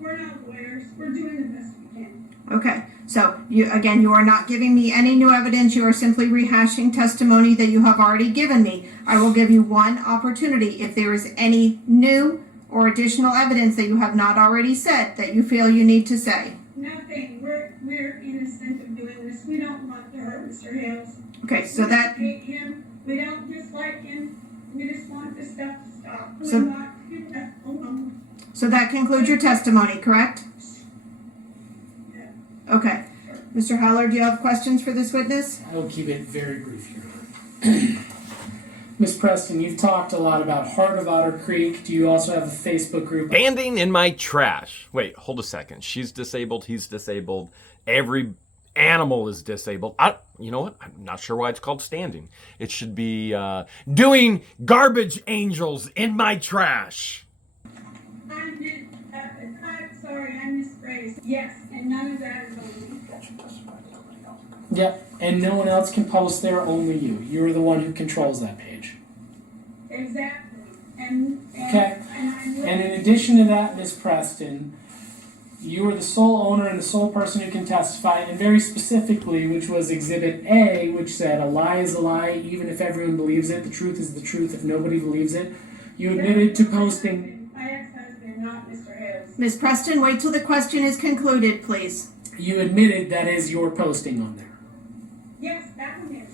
we're not lawyers. We're doing the best we can. Okay. So, you are not giving me any new evidence. You are simply rehashing testimony that you have already given me. I will give you one opportunity. If there is any new or additional evidence that you have not already said that you feel you need to say. Nothing. We're innocent of doing this. We don't want to hurt Mr. Hales. Okay, so that... We don't hate him. We don't dislike him. We just want this stuff to stop. We So- want to get that alone. So that concludes your testimony, correct? Okay. Mr. Haller, do you have questions for this witness? I will keep it very brief here. Ms. Preston, you've talked a lot about Heart of Otter Creek. Do you also have a Facebook group? Standing in my trash. Wait, hold a second. She's disabled. He's disabled. Every animal is disabled. You know what? I'm not sure why it's called standing. It should be doing garbage angels in my trash. I'm sorry, I misphrased. Yes, and none of that is on me. Yep, and no one else can post there, only you. You're the one who controls that page. Exactly. And Okay. And in addition to that, Ms. Preston, you are the sole owner and the sole person who can testify, and very specifically, which was Exhibit A, which said, a lie is a lie, even if everyone believes it. The truth is the truth if nobody believes it. You admitted to posting... My ex-husband, not Mr. Hales. Ms. Preston, wait till the question is concluded, please. You admitted that is your posting on there. Yes, that one is.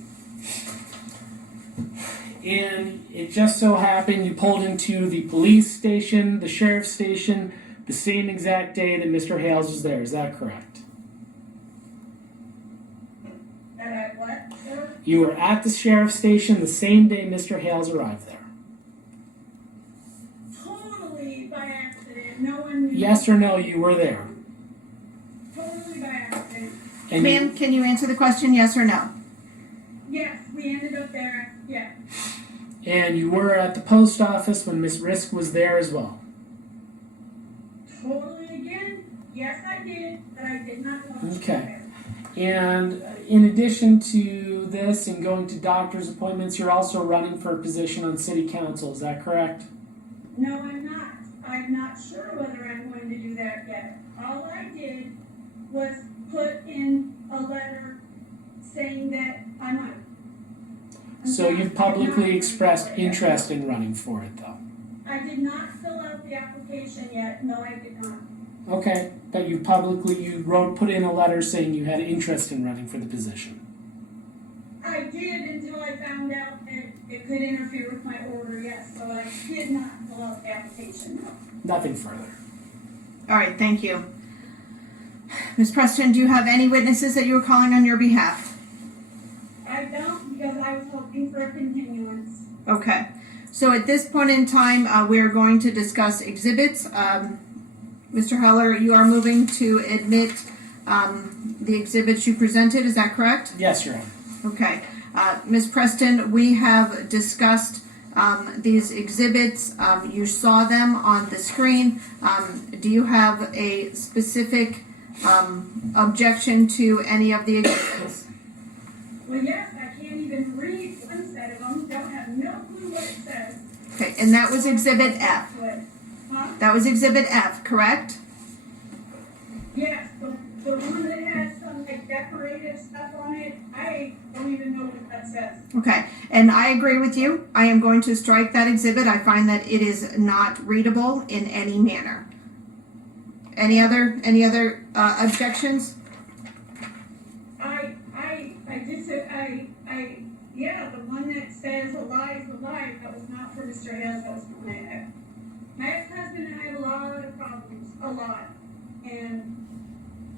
And it just so happened you pulled into the police station, the sheriff's station, the same exact day that Mr. Hales was there. Is that correct? That I what, sir? You were at the sheriff's station the same day Mr. Hales arrived there. Totally by accident. No one knew. Yes or no, you were there. Totally by accident. And Ma'am, can you answer the question, yes or no? Yes, we ended up there. Yeah. and you were at the post office when Miss Risk was there as well. Totally again? Yes, I did, but I did not know she was Okay. there. And in addition to this and going to doctor's appointments, you're also running for a position on city council, is that correct? No, I'm not. I'm not sure whether I'm going to do that yet. All I did was put in a letter saying that I might. So you've publicly expressed interest in running for it though? I did not fill out the application yet. No, I did not. Okay, but you put in a letter saying you had interest in running for the position. I did until I found out that it could interfere with my order, yes. So I did not fill out the application, no. Nothing further. All right, thank you. Ms. Preston, do you have any witnesses that you were calling on your behalf? I don't, because I was hoping for a continuance. Okay. So at this point in time, we are going to discuss exhibits. Mr. Heller, you are moving to admit the exhibits you presented, is that correct? Yes, Your Honor. Okay. Ms. Preston, we have discussed these exhibits. You saw them on the screen. Do you have a specific objection to any of the exhibits? Well, yes, I can't even read one set of them. Don't have no clue what it says. Okay, and that was Exhibit F. What? Huh? That was Exhibit F, correct? Yes, the one that has some like decorative stuff on it, I don't even know what that says. Okay, and I agree with you. I am going to strike that exhibit. I find that it is not readable in any manner. Any other objections? Yeah, the one that says a lie is a lie, that was not for Mr. Hales, that was for my ex-husband and I have a lot of problems, a lot, and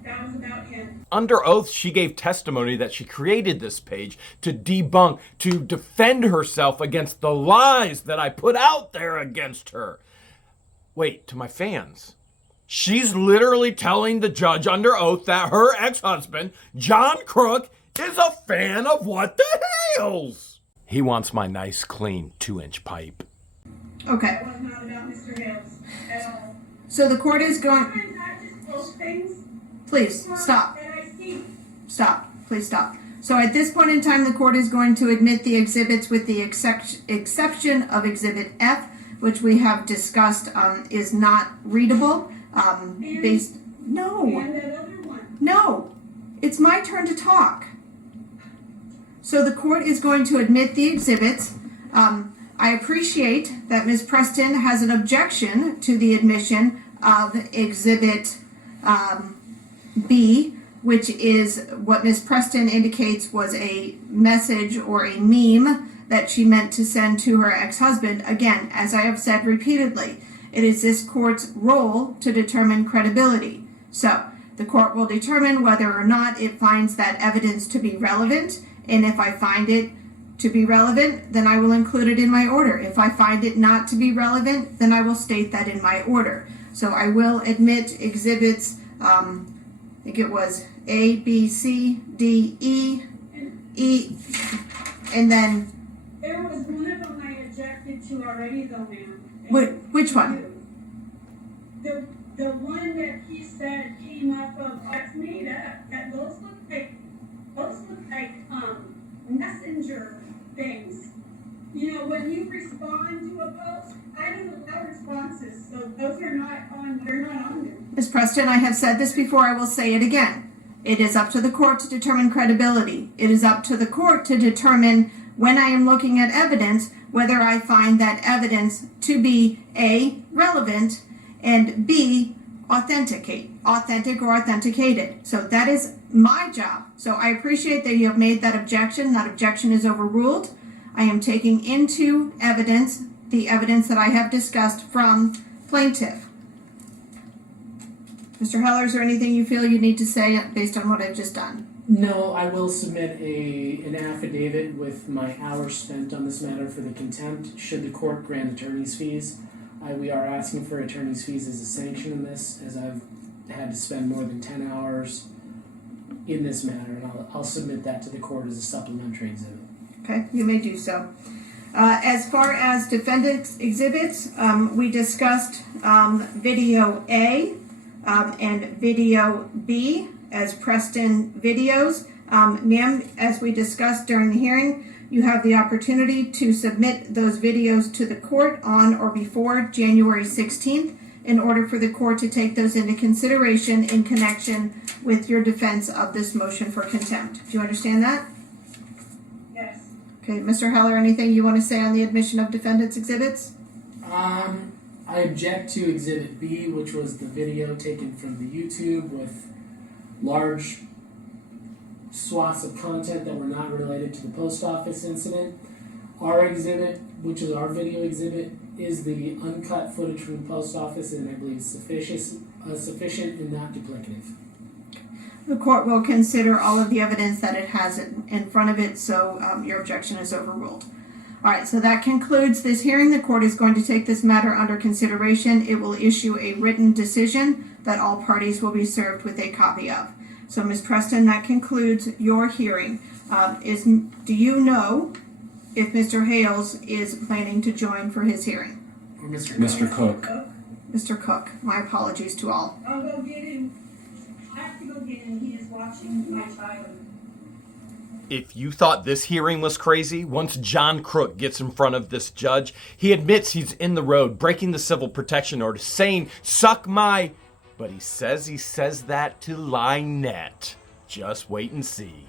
that was about him. Under oath, she gave testimony that she created this page to debunk, to defend herself against the lies that I put out there against her. Wait, to my fans. She's literally telling the judge under oath that her ex-husband, John Crook, is a fan of What the Hales. He wants my nice, clean 2-inch pipe. Okay, That was not about Mr. Hales at all. so the court is going... Sometimes I just post things Please, stop. that I see. Stop. Please stop. So at this point in time, the court is going to admit the exhibits with the exception of Exhibit F, which we have discussed is not readable. No. And that other one. No. It's my turn to talk. So the court is going to admit the exhibits. I appreciate that Ms. Preston has an objection to the admission of Exhibit B, which is what Ms. Preston indicates was a message or a meme that she meant to send to her ex-husband. Again, as I have said repeatedly, it is this court's role to determine credibility. So the court will determine whether or not it finds that evidence to be relevant, and if I find it to be relevant, then I will include it in my order. If I find it not to be relevant, then I will state that in my order. So I will admit exhibits, I think it was A, B, C, D, E, and then, There was one of them I objected to already though, ma'am. which one? The one that he said came up of, that's made up, that those look like messenger things. You know, when you respond to a post, I don't allow responses, so those are not on, they're not on there. Ms. Preston, I have said this before, I will say it again. It is up to the court to determine credibility. It is up to the court to determine when I am looking at evidence, whether I find that evidence to be A, relevant, and B, authentic or authenticated. So that is my job. So I appreciate that you have made that objection. That objection is overruled. I am taking into evidence the evidence that I have discussed from plaintiff. Mr. Heller, is there anything you feel you need to say based on what I've just done? No, I will submit an affidavit with my hours spent on this matter for the contempt, should the court grant attorney's fees. We are asking for attorney's fees as a sanction in this, as I've had to spend more than 10 hours in this matter, and I'll submit that to the court as a supplementary exhibit. Okay, you may do so. As far as defendant's exhibits, we discussed video A and video B as Preston videos. Ma'am, as we discussed during the hearing, you have the opportunity to submit those videos to the court on or before January 16th in order for the court to take those into consideration in connection with your defense of this motion for contempt. Do you understand that? Yes. Okay, Mr. Heller, anything you want to say on the admission of defendant's exhibits? I object to Exhibit B, which was the video taken from the YouTube with large swaths of content that were not related to the post office incident. Our exhibit, which is our video exhibit, is the uncut footage from the post office, and I believe sufficient and not duplicative. The court will consider all of the evidence that it has in front of it, so your objection is overruled. All right, so that concludes this hearing. The court is going to take this matter under consideration. It will issue a written decision that all parties will be served with a copy of. So, Ms. Preston, that concludes your hearing. Do you know if Mr. Hales is planning to join for his hearing? Or Mr. Cook. Mr. Cook, my apologies to all. I'll go get him. I have to go get him. He is watching my child. If you thought this hearing was crazy, once John Crook gets in front of this judge, he admits he's in the road, breaking the civil protection order, saying, "Suck my," but he says that to LIEnette. Just wait and see.